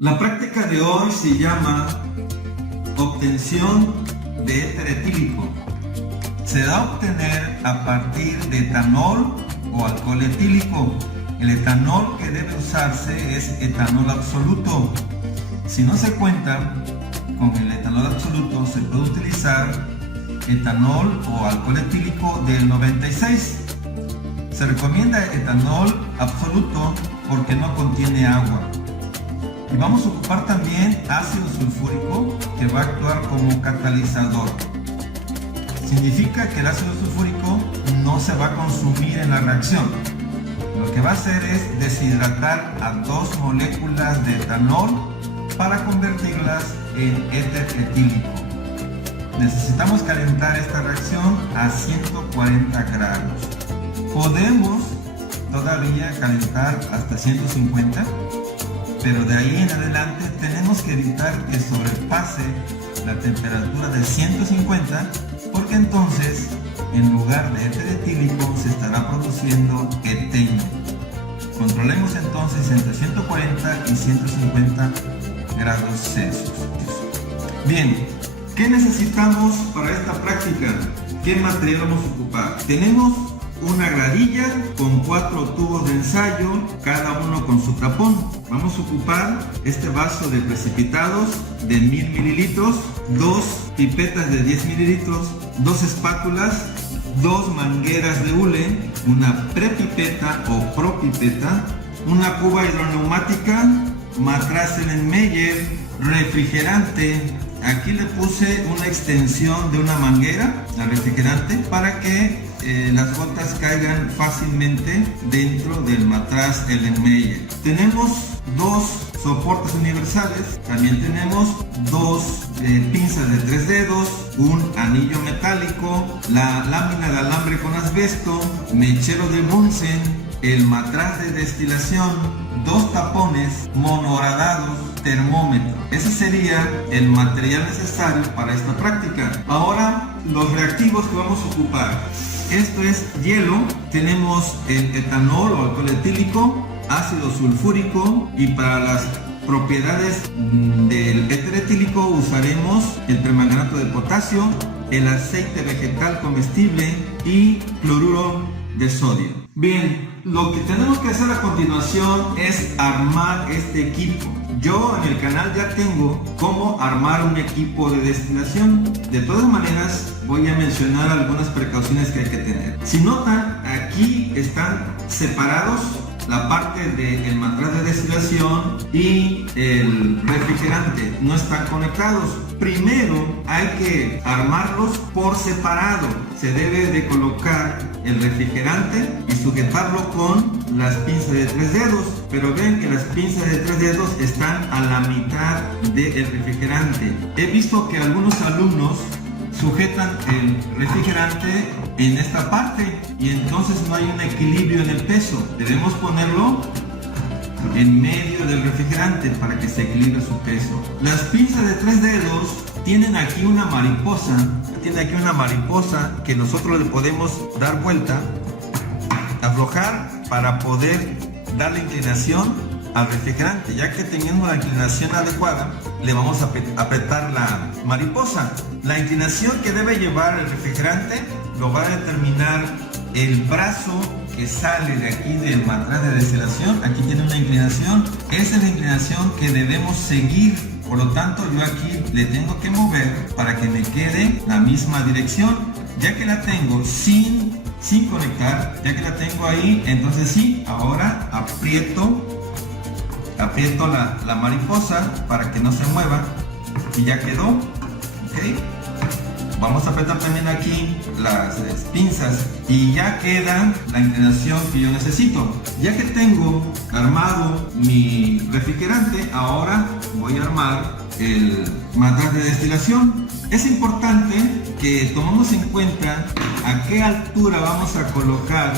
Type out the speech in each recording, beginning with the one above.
La práctica de hoy se llama obtención de éter etílico. Se da a obtener a partir de etanol o alcohol etílico. El etanol que debe usarse es etanol absoluto. Si no se cuenta con el etanol absoluto, se puede utilizar etanol o alcohol etílico del 96. Se recomienda etanol absoluto porque no contiene agua. Y vamos a ocupar también ácido sulfúrico que va a actuar como catalizador. Significa que el ácido sulfúrico no se va a consumir en la reacción. Lo que va a hacer es deshidratar a dos moléculas de etanol para convertirlas en éter etílico. Necesitamos calentar esta reacción a 140 grados. Podemos todavía calentar hasta 150, pero de ahí en adelante tenemos que evitar que sobrepase la temperatura de 150, porque entonces en lugar de éter etílico se estará produciendo eteno. Controlemos entonces entre 140 y 150 grados Celsius. Bien, ¿qué necesitamos para esta práctica? ¿Qué material vamos a ocupar? Tenemos una gradilla con 4 tubos de ensayo, cada uno con su tapón. Vamos a ocupar este vaso de precipitados de 1000 mililitros, 2 pipetas de 10 mililitros, 2 espátulas, 2 mangueras de hule, una prepipeta o propipeta, una cuba hidroneumática, matraz Erlenmeyer, refrigerante. Aquí le puse una extensión de una manguera al refrigerante para que las gotas caigan fácilmente dentro del matraz Erlenmeyer. Tenemos 2 soportes universales, también tenemos 2 pinzas de 3 dedos, un anillo metálico, la lámina de alambre con asbesto, mechero de Bunsen, el matraz de destilación, 2 tapones monohradados, termómetro. Ese sería el material necesario para esta práctica. Ahora, los reactivos que vamos a ocupar. Esto es hielo, tenemos el etanol o alcohol etílico, ácido sulfúrico, y para las propiedades del éter etílico usaremos el permanganato de potasio, el aceite vegetal comestible y cloruro de sodio. Bien, lo que tenemos que hacer a continuación es armar este equipo. Yo en el canal ya tengo cómo armar un equipo de destilación. De todas maneras, voy a mencionar algunas precauciones que hay que tener. Si notan, aquí están separados la parte del matraz de destilación y el refrigerante. No están conectados. Primero hay que armarlos por separado. Se debe de colocar el refrigerante y sujetarlo con las pinzas de 3 dedos. Pero ven que las pinzas de 3 dedos están a la mitad del refrigerante. He visto que algunos alumnos sujetan el refrigerante en esta parte y entonces no hay un equilibrio en el peso. Debemos ponerlo en medio del refrigerante para que se equilibre su peso. Las pinzas de 3 dedos tienen aquí una mariposa. Que nosotros le podemos dar vuelta, aflojar para poder dar la inclinación al refrigerante. Ya que teniendo la inclinación adecuada, le vamos a apretar la mariposa. La inclinación que debe llevar el refrigerante lo va a determinar el brazo que sale de aquí del matraz de destilación. Aquí tiene una inclinación. Esa es la inclinación que debemos seguir. Por lo tanto, yo aquí le tengo que mover para que me quede la misma dirección. Ya que la tengo sin conectar, ya que la tengo ahí, entonces sí, ahora aprieto la mariposa para que no se mueva y ya quedó. ¿Okay? Vamos a apretar también aquí las pinzas y ya queda la inclinación que yo necesito. Ya que tengo armado mi refrigerante, ahora voy a armar el matraz de destilación. Es importante que tomemos en cuenta a qué altura vamos a colocar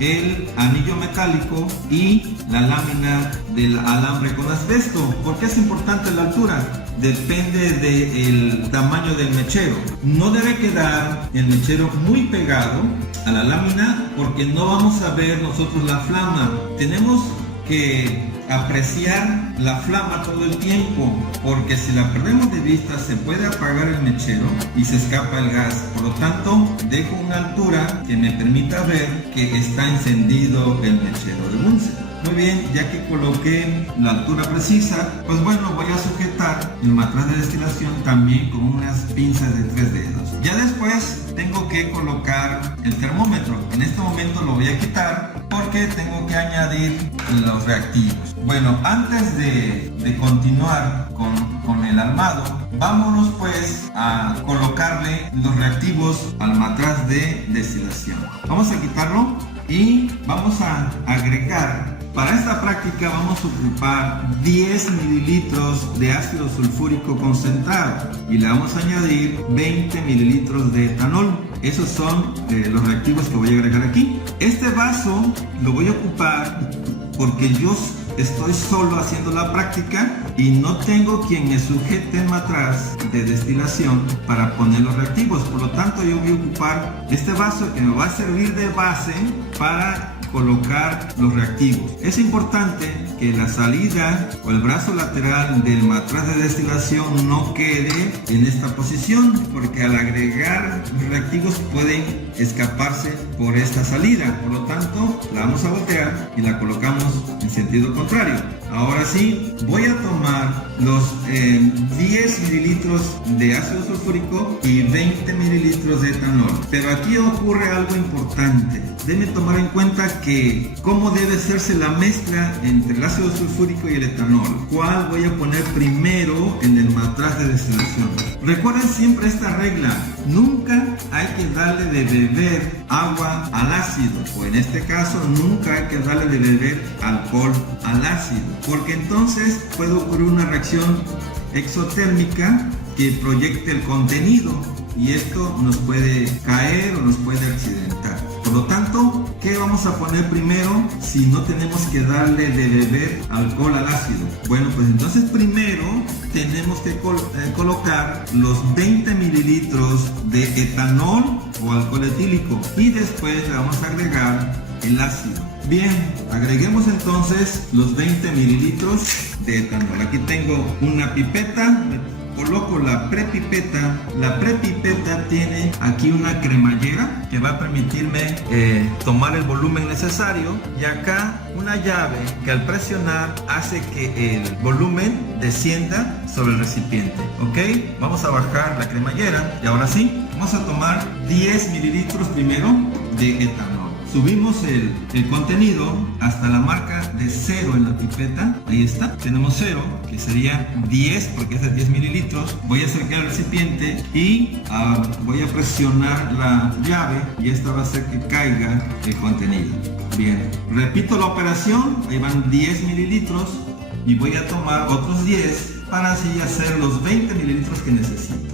el anillo metálico y la lámina del alambre con asbesto. ¿Por qué es importante la altura? Depende del tamaño del mechero. No debe quedar el mechero muy pegado a la lámina porque no vamos a ver nosotros la flama. Tenemos que apreciar la flama todo el tiempo, porque si la perdemos de vista se puede apagar el mechero y se escapa el gas. Por lo tanto, dejo una altura que me permita ver que está encendido el mechero de Bunsen. Muy bien, ya que coloqué la altura precisa, pues bueno, voy a sujetar el matraz de destilación también con unas pinzas de 3 dedos. Ya después tengo que colocar el termómetro. En este momento lo voy a quitar porque tengo que añadir los reactivos. Bueno, antes de continuar con el armado, vámonos pues a colocarle los reactivos al matraz de destilación. Vamos a quitarlo y vamos a agregar. Para esta práctica vamos a ocupar 10 mililitros de ácido sulfúrico concentrado y le vamos a añadir 20 mililitros de etanol. Esos son los reactivos que voy a agregar aquí. Este vaso lo voy a ocupar porque yo estoy solo haciendo la práctica y no tengo quien me sujete el matraz de destilación para poner los reactivos. Por lo tanto, yo voy a ocupar este vaso que me va a servir de base para colocar los reactivos. Es importante que la salida o el brazo lateral del matraz de destilación no quede en esta posición, porque al agregar los reactivos pueden escaparse por esta salida. Por lo tanto, la vamos a voltear y la colocamos en sentido contrario. Ahora sí, voy a tomar los 10 mililitros de ácido sulfúrico y 20 mililitros de etanol. Pero aquí ocurre algo importante. Deben tomar en cuenta que cómo debe hacerse la mezcla entre el ácido sulfúrico y el etanol. ¿Cuál voy a poner primero en el matraz de destilación? Recuerden siempre esta regla. Nunca hay que darle de beber agua al ácido, o en este caso nunca hay que darle de beber alcohol al ácido, porque entonces puede ocurrir una reacción exotérmica que proyecte el contenido y esto nos puede caer o nos puede accidentar. Por lo tanto, ¿qué vamos a poner primero si no tenemos que darle de beber alcohol al ácido? Bueno, pues entonces primero tenemos que colocar los 20 mililitros de etanol o alcohol etílico y después le vamos a agregar el ácido. Bien, agreguemos entonces los 20 mililitros de etanol. Aquí tengo una pipeta. Coloco la prepipeta. La prepipeta tiene aquí una cremallera que va a permitirme tomar el volumen necesario, y acá una llave que al presionar hace que el volumen descienda sobre el recipiente. Ok, vamos a bajar la cremallera y ahora sí, vamos a tomar 10 mililitros primero de etanol. Subimos el contenido hasta la marca de 0 en la pipeta. Ahí está, tenemos 0, que sería 10 porque es de 10 mililitros. Voy a acercar el recipiente y voy a presionar la llave y esta va a hacer que caiga el contenido. Bien, repito la operación. Ahí van 10 mililitros y voy a tomar otros 10 para así hacer los 20 mililitros que necesito.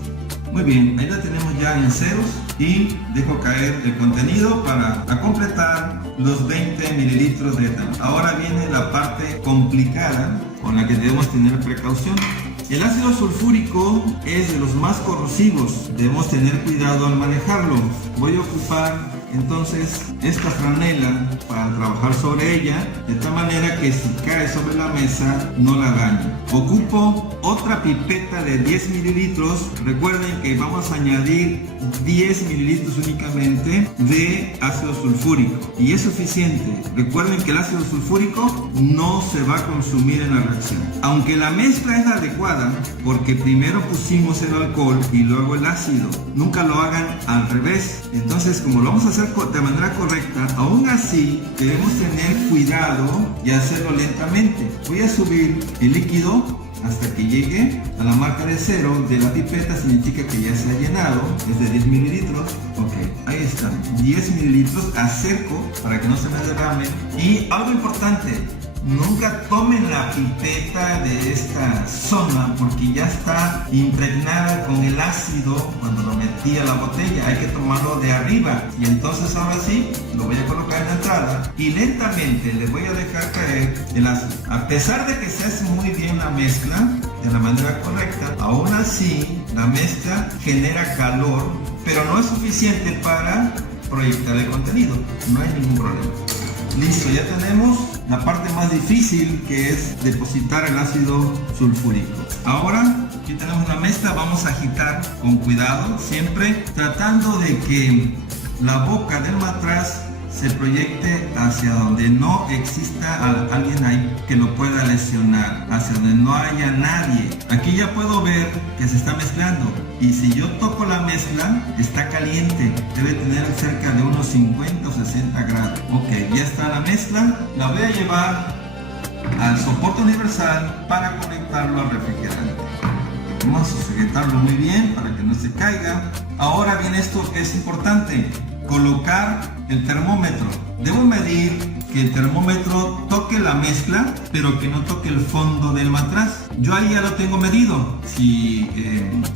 Muy bien, ahí la tenemos ya en ceros y dejo caer el contenido para completar los 20 mililitros de etanol. Ahora viene la parte complicada con la que debemos tener precaución. El ácido sulfúrico es de los más corrosivos, debemos tener cuidado al manejarlo. Voy a ocupar entonces esta franela para trabajar sobre ella, de tal manera que si cae sobre la mesa no la dañe. Ocupo otra pipeta de 10 mililitros. Recuerden que vamos a añadir 10 mililitros únicamente de ácido sulfúrico y es suficiente. Recuerden que el ácido sulfúrico no se va a consumir en la reacción, aunque la mezcla es la adecuada, porque primero pusimos el alcohol y luego el ácido. Nunca lo hagan al revés. Entonces, como lo vamos a hacer de manera correcta, aún así debemos tener cuidado y hacerlo lentamente. Voy a subir el líquido hasta que llegue a la marca de 0 de la pipeta. Significa que ya se ha llenado, es de 10 mililitros. Ok, ahí está, 10 mililitros. Acerco para que no se me derrame. Y algo importante, nunca tomen la pipeta de esta zona porque ya está impregnada con el ácido cuando lo metí a la botella. Hay que tomarlo de arriba y entonces ahora sí lo voy a colocar en la entrada y lentamente le voy a dejar caer el ácido. A pesar de que se hace muy bien la mezcla de la manera correcta, aún así la mezcla genera calor, pero no es suficiente para proyectar el contenido. No hay ningún problema. Listo, ya tenemos la parte más difícil, que es depositar el ácido sulfúrico. Ahora, aquí tenemos la mezcla, vamos a agitar con cuidado, siempre tratando de que la boca del matraz se proyecte hacia donde no exista alguien ahí que lo pueda lesionar, hacia donde no haya nadie. Aquí ya puedo ver que se está mezclando, y si yo toco la mezcla, está caliente, debe tener cerca de unos 50 o 60 grados. Ok, ya está la mezcla, la voy a llevar al soporte universal para conectarlo al refrigerante. Vamos a sujetarlo muy bien para que no se caiga. Ahora viene esto que es importante: colocar el termómetro. Debo medir que el termómetro toque la mezcla, pero que no toque el fondo del matraz. Yo ahí ya lo tengo medido. Si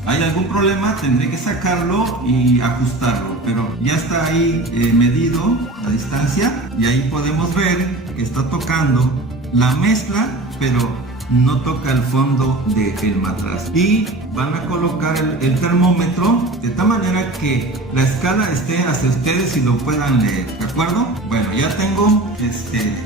hay algún problema, tendré que sacarlo y ajustarlo, pero ya está ahí medido la distancia, y ahí podemos ver que está tocando la mezcla, pero no toca el fondo del matraz. Y van a colocar el termómetro de tal manera que la escala esté hacia ustedes y lo puedan leer, ¿de acuerdo? Bueno, ya tengo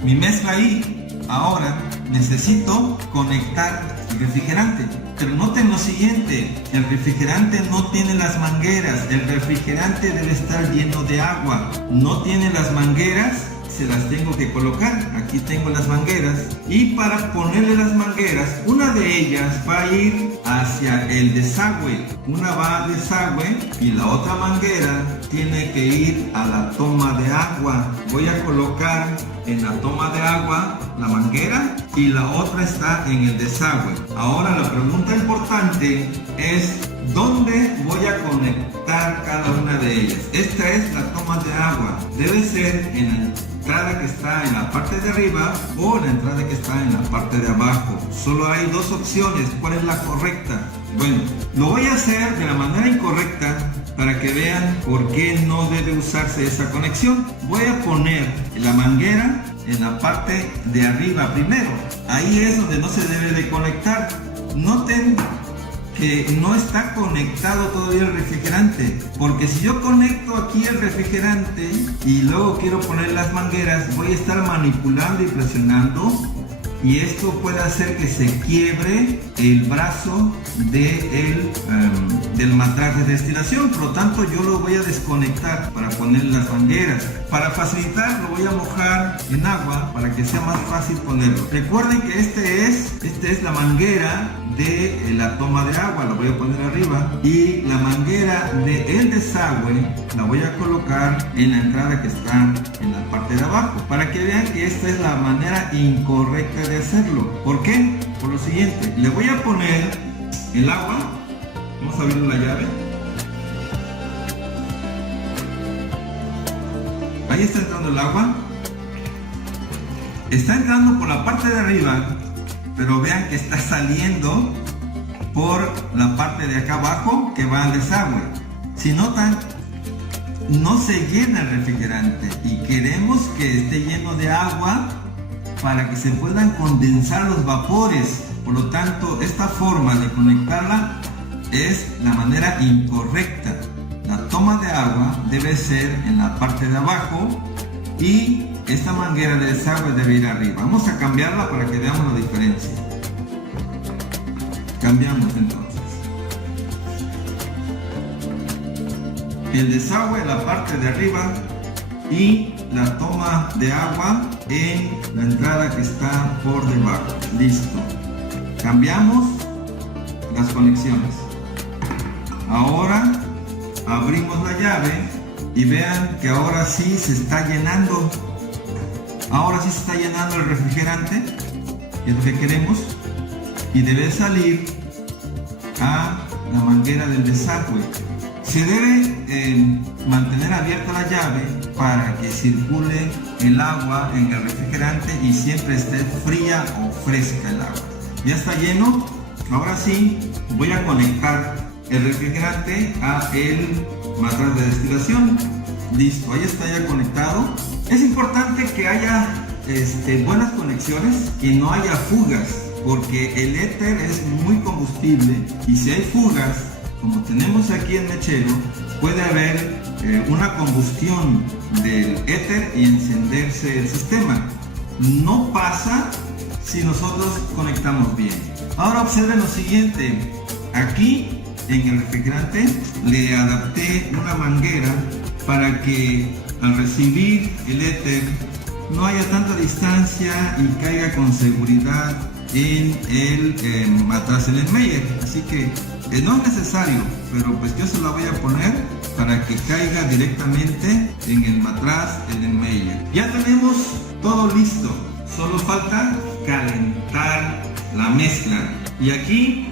mi mezcla ahí. Ahora necesito conectar el refrigerante, pero noten lo siguiente: el refrigerante no tiene las mangueras, el refrigerante debe estar lleno de agua, no tiene las mangueras. Se las tengo que colocar. Aquí tengo las mangueras, y para ponerle las mangueras, una de ellas va a ir hacia el desagüe, una va al desagüe y la otra manguera tiene que ir a la toma de agua. Voy a colocar en la toma de agua la manguera y la otra está en el desagüe. Ahora la pregunta importante es: ¿dónde voy a conectar cada una de ellas? Esta es la toma de agua, debe ser en la entrada que está en la parte de arriba o la entrada que está en la parte de abajo. Solo hay dos opciones. ¿Cuál es la correcta? Bueno, lo voy a hacer de la manera incorrecta para que vean por qué no debe usarse esa conexión. Voy a poner la manguera en la parte de arriba primero. Ahí es donde no se debe de conectar. Noten que no está conectado todavía el refrigerante, porque si yo conecto aquí el refrigerante y luego quiero poner las mangueras, voy a estar manipulando y presionando, y esto puede hacer que se quiebre el brazo del matraz de destilación. Por lo tanto, yo lo voy a desconectar para poner las mangueras. Para facilitar, lo voy a mojar en agua para que sea más fácil ponerlo. Recuerden que este es la manguera de la toma de agua, la voy a poner arriba, y la manguera del desagüe la voy a colocar en la entrada que está en la parte de abajo, para que vean que esta es la manera incorrecta de hacerlo. ¿Por qué? Por lo siguiente: le voy a poner el agua, vamos a abrir la llave, ahí está entrando el agua, está entrando por la parte de arriba, pero vean que está saliendo por la parte de acá abajo que va al desagüe. Si notan, no se llena el refrigerante, y queremos que esté lleno de agua para que se puedan condensar los vapores. Por lo tanto, esta forma de conectarla es la manera incorrecta. La toma de agua debe ser en la parte de abajo y esta manguera de desagüe debe ir arriba. Vamos a cambiarla para que veamos la diferencia. Cambiamos entonces. El desagüe en la parte de arriba y la toma de agua en la entrada que está por debajo. Listo. Cambiamos las conexiones. Ahora abrimos la llave y vean que ahora sí se está llenando. Ahora sí se está llenando el refrigerante, que es lo que queremos, y debe salir a la manguera del desagüe. Se debe mantener abierta la llave para que circule el agua en el refrigerante y siempre esté fría o fresca el agua. Ya está lleno. Ahora sí voy a conectar el refrigerante a el matraz de destilación. Listo, ahí está ya conectado. Es importante que haya buenas conexiones, que no haya fugas, porque el éter es muy combustible y si hay fugas, como tenemos aquí el mechero, puede haber una combustión del éter y encenderse el sistema. no pasa si nosotros conectamos bien. Ahora observen lo siguiente. Aquí en el refrigerante le adapté una manguera para que al recibir el éter no haya tanta distancia y caiga con seguridad en el matraz Erlenmeyer. Así que no es necesario, pero pues yo se la voy a poner para que caiga directamente en el matraz Erlenmeyer. Ya tenemos todo listo, solo falta calentar la mezcla. Y aquí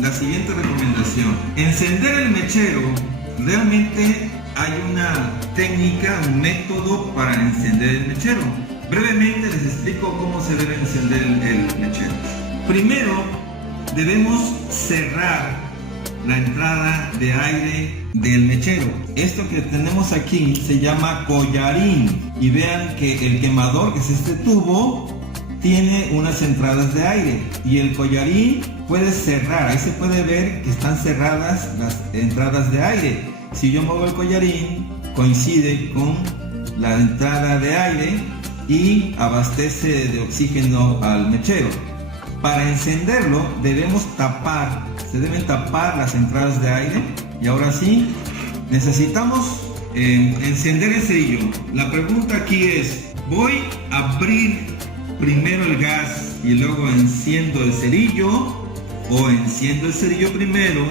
la siguiente recomendación: encender el mechero. Realmente hay una técnica, un método para encender el mechero. Brevemente les explico cómo se debe encender el mechero. Primero debemos cerrar la entrada de aire del mechero. Esto que tenemos aquí se llama collarín, y vean que el quemador, que es este tubo, tiene unas entradas de aire, y el collarín puede cerrar. Ahí se puede ver que están cerradas las entradas de aire. Si yo muevo el collarín, coincide con la entrada de aire y abastece de oxígeno al mechero. Para encenderlo debemos se deben tapar las entradas de aire. Y ahora sí, necesitamos encender el cerillo. La pregunta aquí es: ¿voy a abrir primero el gas y luego enciendo el cerillo, o enciendo el cerillo primero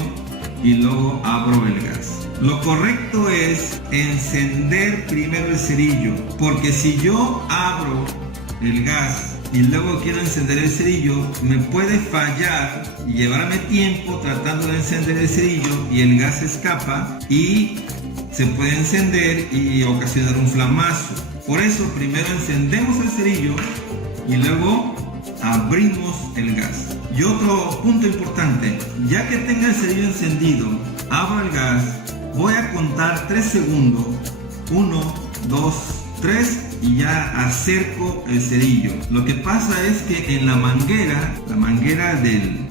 y luego abro el gas? Lo correcto es encender primero el cerillo, porque si yo abro el gas y luego quiero encender el cerillo, me puede fallar y llevarme tiempo tratando de encender el cerillo, y el gas escapa y se puede encender y ocasionar un flamazo. Por eso primero encendemos el cerillo y luego abrimos el gas. Y otro punto importante: ya que tenga el cerillo encendido, abro el gas, voy a contar 3 segundos. 1, 2, 3, y ya acerco el cerillo. Lo que pasa es que en la manguera del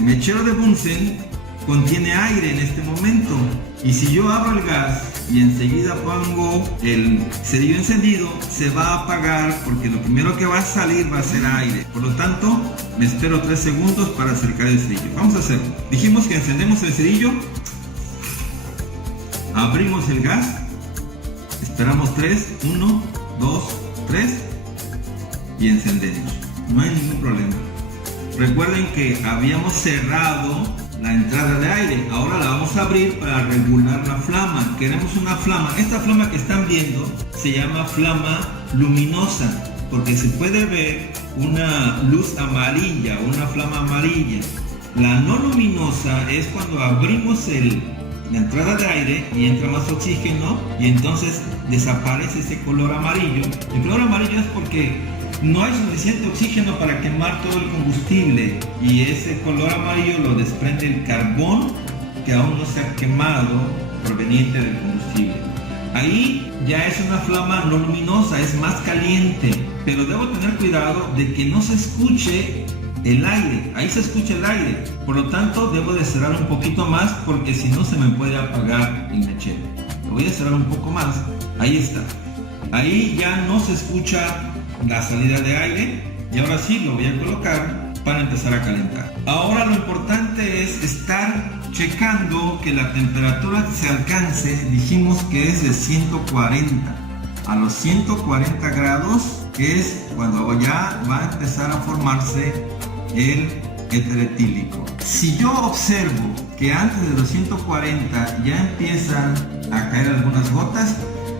mechero de Bunsen contiene aire en este momento, y si yo abro el gas y enseguida pongo el cerillo encendido, se va a apagar, porque lo primero que va a salir va a ser aire. Por lo tanto, me espero 3 segundos para acercar el cerillo. Vamos a hacerlo. Dijimos que encendemos el cerillo, abrimos el gas, esperamos 3, 1, 2, 3 y encendemos. No hay ningún problema. Recuerden que habíamos cerrado la entrada de aire. Ahora la vamos a abrir para regular la flama. Queremos una flama. Esta flama que están viendo se llama flama luminosa, porque se puede ver una luz amarilla, una flama amarilla. La no luminosa es cuando abrimos la entrada de aire y entra más oxígeno, y entonces desaparece ese color amarillo. El color amarillo es porque no hay suficiente oxígeno para quemar todo el combustible, y ese color amarillo lo desprende el carbón que aún no se ha quemado proveniente del combustible. Ahí ya es una flama no luminosa, es más caliente, pero debo tener cuidado de que no se escuche el aire. Ahí se escucha el aire, por lo tanto debo de cerrar un poquito más, porque si no se me puede apagar el mechero. Lo voy a cerrar un poco más. Ahí está. Ahí ya no se escucha la salida de aire, y ahora sí lo voy a colocar para empezar a calentar. Ahora lo importante es estar checando que la temperatura que se alcance, dijimos que es de 140. A los 140 grados es cuando ya va a empezar a formarse el éter etílico. Si yo observo que antes de los 140 ya empiezan a caer algunas gotas,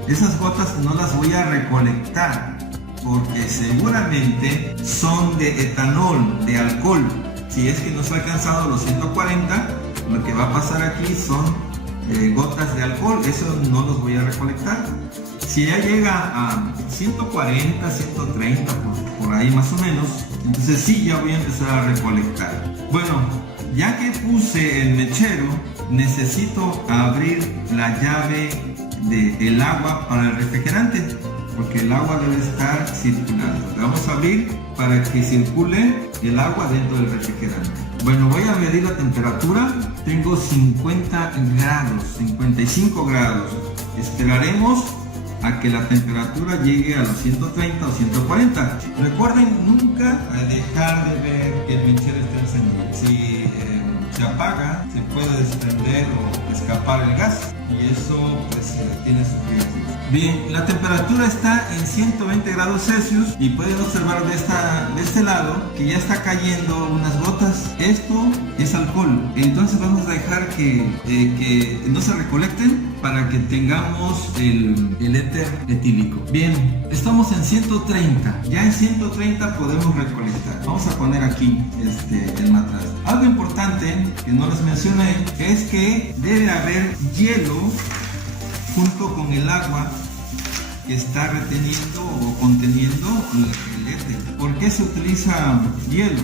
esas gotas no las voy a recolectar, porque seguramente son de etanol, de alcohol. Si es que no se ha alcanzado los 140, lo que va a pasar aquí son gotas de alcohol. Eso no los voy a recolectar. Si ya llega a 140, 130, por ahí más o menos, entonces sí, ya voy a empezar a recolectar. Bueno, ya que puse el mechero, necesito abrir la llave del agua para el refrigerante, porque el agua debe estar circulando. La vamos a abrir para que circule el agua dentro del refrigerante. Bueno, voy a medir la temperatura. Tengo 50 grados, 55 grados. Esperaremos a que la temperatura llegue a los 130 o 140. Recuerden nunca dejar de ver que el mechero esté encendido. Si se apaga, se puede desprender o escapar el gas y eso pues tiene sus riesgos. Bien, la temperatura está en 120 grados Celsius y pueden observar de este lado que ya está cayendo unas gotas. Esto es alcohol, entonces vamos a dejar que no se recolecten para que tengamos el éter etílico. Bien, estamos en 130, ya en 130 podemos recolectar. Vamos a poner aquí el matraz. Algo importante que no les mencioné es que debe haber hielo junto con el agua que está reteniendo o conteniendo el éter. ¿Por qué se utiliza hielo?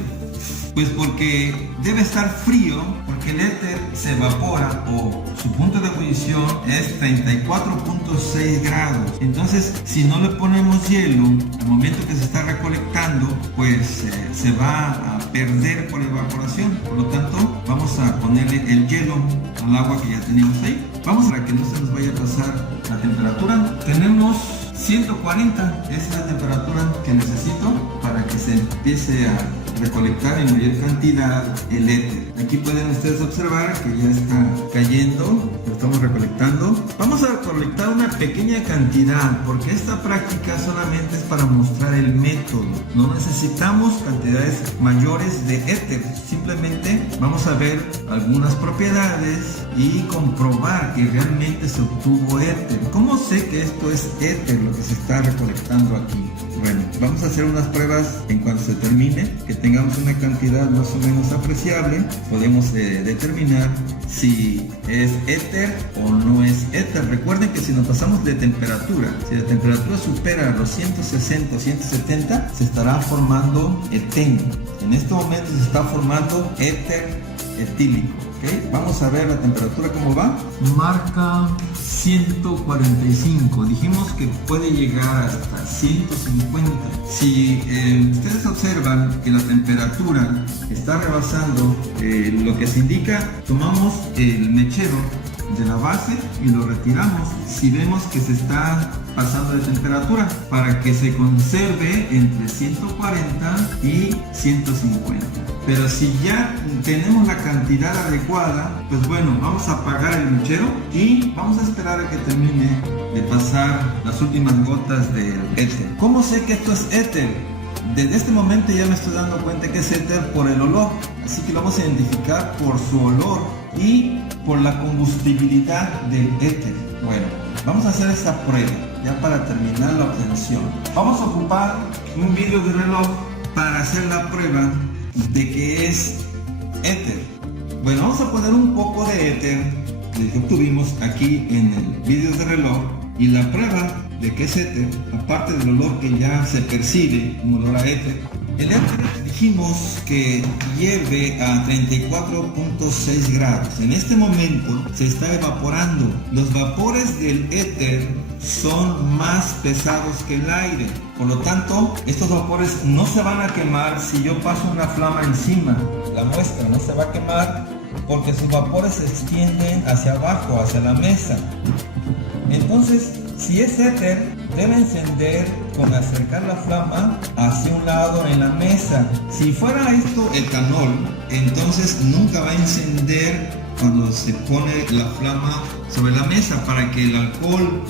Pues porque debe estar frío, porque el éter se evapora o su punto de ebullición es 34.6 grados. Entonces, si no le ponemos hielo al momento que se está recolectando, pues se va a perder por evaporación. Por lo tanto, vamos a ponerle el hielo al agua que ya teníamos ahí. Vamos a que no se nos vaya a pasar la temperatura. Tenemos 140, esa es la temperatura que necesito para que se empiece a recolectar en mayor cantidad el éter. Aquí pueden ustedes observar que ya está cayendo, lo estamos recolectando. Vamos a recolectar una pequeña cantidad porque esta práctica solamente es para mostrar el método. No necesitamos cantidades mayores de éter, simplemente vamos a ver algunas propiedades y comprobar que realmente se obtuvo éter. ¿Cómo sé que esto es éter lo que se está recolectando aquí? Bueno, vamos a hacer unas pruebas en cuanto se termine, que tengamos una cantidad más o menos apreciable. Podemos determinar si es éter o no es éter. Recuerden que si nos pasamos de temperatura, si la temperatura supera los 160 o 170, se estará formando eteno. En este momento se está formando éter etílico. ¿Okay? Vamos a ver la temperatura cómo va. Marca 145. Dijimos que puede llegar hasta 150. Si ustedes observan que la temperatura está rebasando lo que se indica, tomamos el mechero de la base y lo retiramos si vemos que se está pasando de temperatura, para que se conserve entre 140 y 150. Pero si ya tenemos la cantidad adecuada, pues bueno, vamos a apagar el mechero y vamos a esperar a que termine de pasar las últimas gotas del éter. ¿Cómo sé que esto es éter? Desde este momento ya me estoy dando cuenta que es éter por el olor, así que lo vamos a identificar por su olor y por la combustibilidad del éter. Bueno, vamos a hacer esta prueba ya para terminar la obtención. Vamos a ocupar un vidrio de reloj para hacer la prueba de que es éter. Bueno, vamos a poner un poco de éter del que obtuvimos aquí en el vidrio de reloj y la prueba de que es éter, aparte del olor que ya se percibe, un olor a éter. El éter dijimos que hierve a 34.6 grados. En este momento se está evaporando. Los vapores del éter son más pesados que el aire. Por lo tanto, estos vapores no se van a quemar si yo paso una flama encima. La muestra no se va a quemar porque sus vapores se extienden hacia abajo, hacia la mesa. Entonces, si es éter, debe encender con acercar la flama hacia un lado en la mesa. Si fuera esto etanol, entonces nunca va a encender cuando se pone la flama sobre la mesa. Para que el alcohol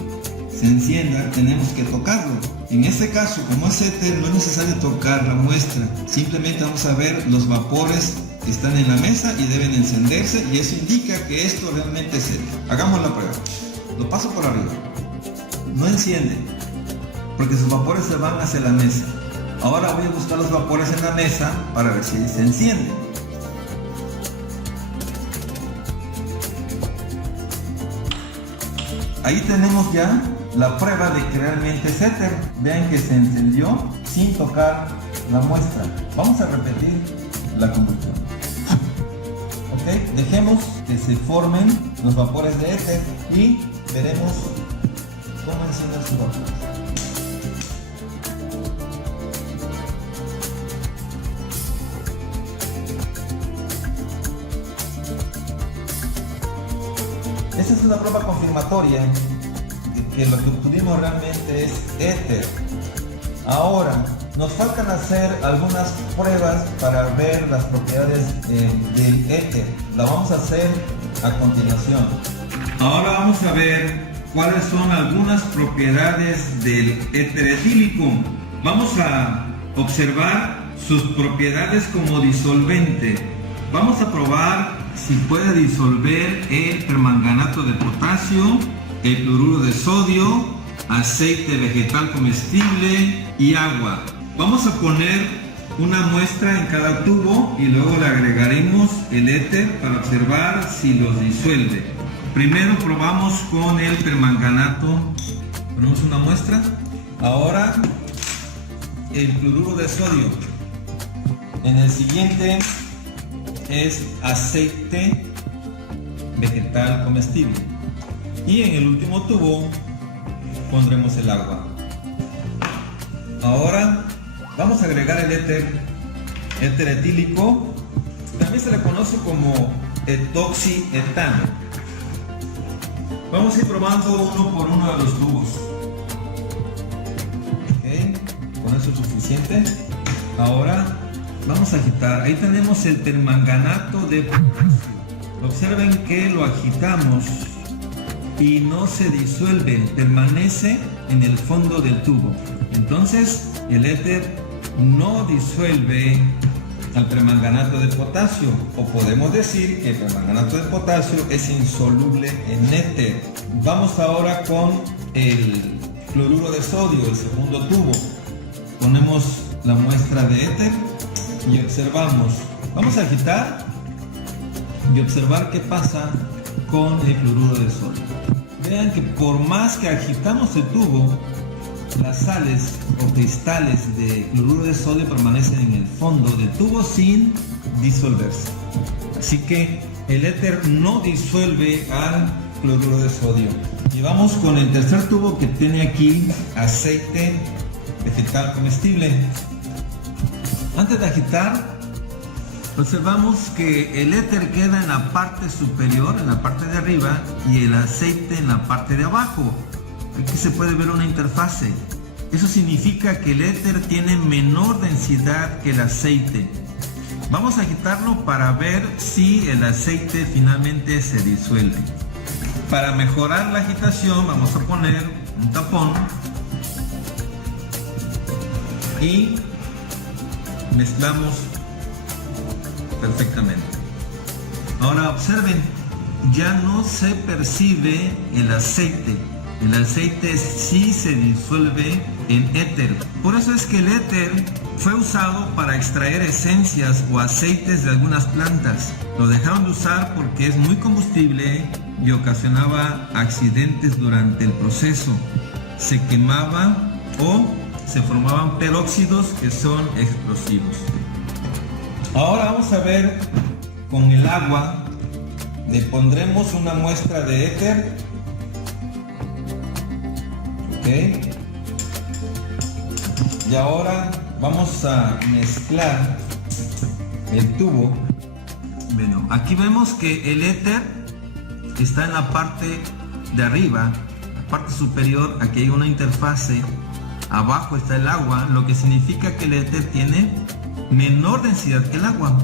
se encienda, tenemos que tocarlo. En este caso, como es éter, no es necesario tocar la muestra. Simplemente vamos a ver los vapores que están en la mesa y deben encenderse, y eso indica que esto realmente es éter. Hagamos la prueba. Lo paso por arriba. No enciende, porque sus vapores se van hacia la mesa. Ahora voy a buscar los vapores en la mesa para ver si se enciende. Ahí tenemos ya la prueba de que realmente es éter. Vean que se encendió sin tocar la muestra. Vamos a repetir la combustión. Ok, dejemos que se formen los vapores de éter y veremos cómo encienden sus vapores. Esta es una prueba confirmatoria de que lo que obtuvimos realmente es éter. Ahora, nos faltan hacer algunas pruebas para ver las propiedades del éter. La vamos a hacer a continuación. Ahora vamos a ver cuáles son algunas propiedades del éter etílico. Vamos a observar sus propiedades como disolvente. Vamos a probar si puede disolver el permanganato de potasio, el cloruro de sodio, aceite vegetal comestible y agua. Vamos a poner una muestra en cada tubo y luego le agregaremos el éter para observar si los disuelve. Primero probamos con el permanganato. Ponemos una muestra. Ahora el cloruro de sodio. En el siguiente es aceite vegetal comestible. Y en el último tubo pondremos el agua. Ahora vamos a agregar el éter etílico. También se le conoce como etoxietano. Vamos a ir probando uno por uno de los tubos. Okay, con eso es suficiente. Ahora vamos a agitar. Ahí tenemos el permanganato de potasio. Observen que lo agitamos y no se disuelve, permanece en el fondo del tubo. Entonces el éter no disuelve al permanganato de potasio, o podemos decir que el permanganato de potasio es insoluble en éter. Vamos ahora con el cloruro de sodio, el segundo tubo. Ponemos la muestra de éter y observamos. Vamos a agitar y observar qué pasa con el cloruro de sodio. Vean que por más que agitamos el tubo, las sales o cristales de cloruro de sodio permanecen en el fondo del tubo sin disolverse. Así que el éter no disuelve al cloruro de sodio. Y vamos con el tercer tubo, que tiene aquí aceite vegetal comestible. Antes de agitar, observamos que el éter queda en la parte superior, en la parte de arriba, y el aceite en la parte de abajo. Aquí se puede ver una interfase. Eso significa que el éter tiene menor densidad que el aceite. Vamos a agitarlo para ver si el aceite finalmente se disuelve. Para mejorar la agitación vamos a poner un tapón y mezclamos perfectamente. Ahora observen, ya no se percibe el aceite. El aceite sí se disuelve en éter. Por eso es que el éter fue usado para extraer esencias o aceites de algunas plantas. Lo dejaron de usar porque es muy combustible y ocasionaba accidentes durante el proceso. Se quemaba o se formaban peróxidos que son explosivos. Ahora vamos a ver con el agua. Le pondremos una muestra de éter. Okay. Y ahora vamos a mezclar el tubo. Bueno, aquí vemos que el éter está en la parte de arriba, la parte superior. Aquí hay una interfase. Abajo está el agua, lo que significa que el éter tiene menor densidad que el agua.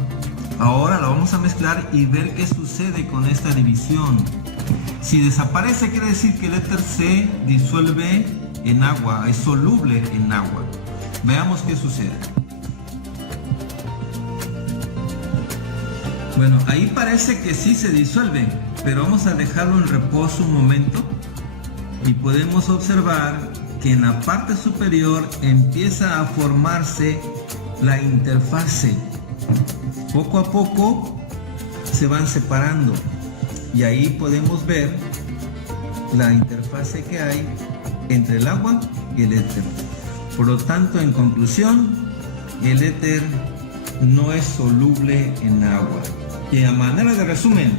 Ahora lo vamos a mezclar y ver qué sucede con esta división. Si desaparece, quiere decir que el éter se disuelve en agua, es soluble en agua. Veamos qué sucede. Bueno, ahí parece que sí se disuelve, pero vamos a dejarlo en reposo un momento y podemos observar que en la parte superior empieza a formarse la interfase. Poco a poco se van separando y ahí podemos ver la interfase que hay entre el agua y el éter. Por lo tanto, en conclusión, el éter no es soluble en agua. Y a manera de resumen,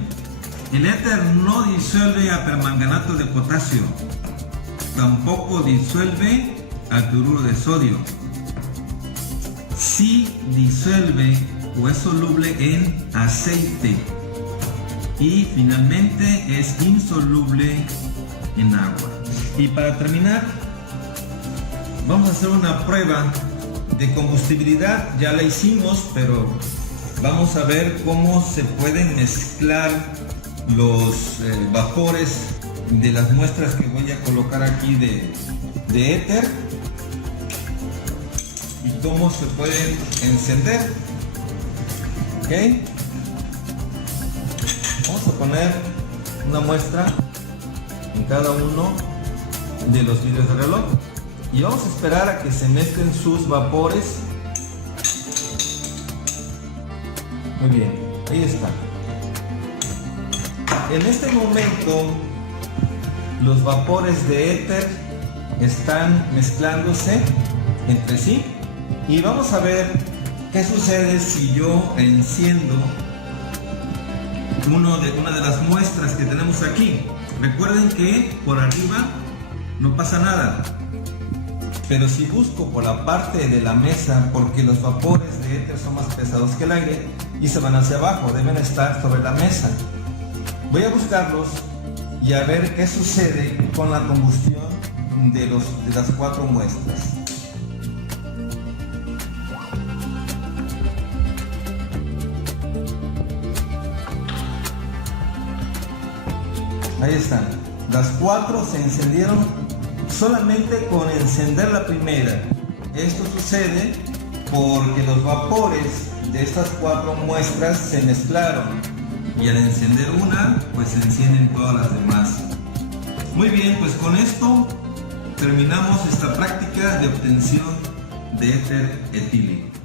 el éter no disuelve a permanganato de potasio, tampoco disuelve al cloruro de sodio. Sí disuelve o es soluble en aceite y finalmente es insoluble en agua. Y para terminar, vamos a hacer una prueba de combustibilidad. Ya la hicimos, pero vamos a ver cómo se pueden mezclar los vapores de las muestras que voy a colocar aquí de éter y cómo se pueden encender. Ok, vamos a poner una muestra en cada uno de los vidrios de reloj y vamos a esperar a que se mezclen sus vapores. Muy bien, ahí está. En este momento los vapores de éter están mezclándose entre sí y vamos a ver qué sucede si yo enciendo una de las muestras que tenemos aquí. Recuerden que por arriba no pasa nada, pero si busco por la parte de la mesa, porque los vapores de éter son más pesados que el aire y se van hacia abajo, deben estar sobre la mesa. Voy a buscarlos y a ver qué sucede con la combustión de las 4 muestras. Ahí están, las 4 se encendieron solamente con encender la primera. Esto sucede porque los vapores de estas 4 muestras se mezclaron y al encender una, pues se encienden todas las demás. Muy bien, pues con esto terminamos esta práctica de obtención de éter etílico.